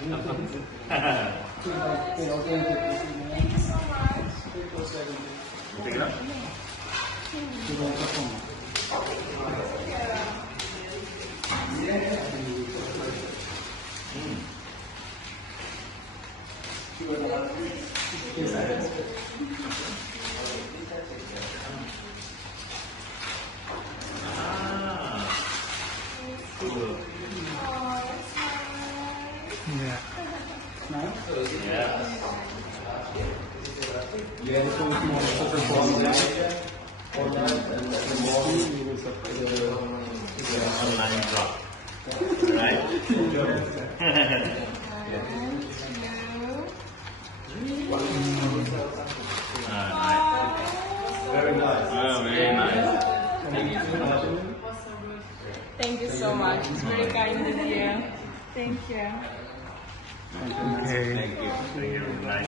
Take it up. Cool. Yeah. Yeah. Online drop. Right? Very nice. Oh, very nice. Thank you so much. It's very kind of you. Thank you.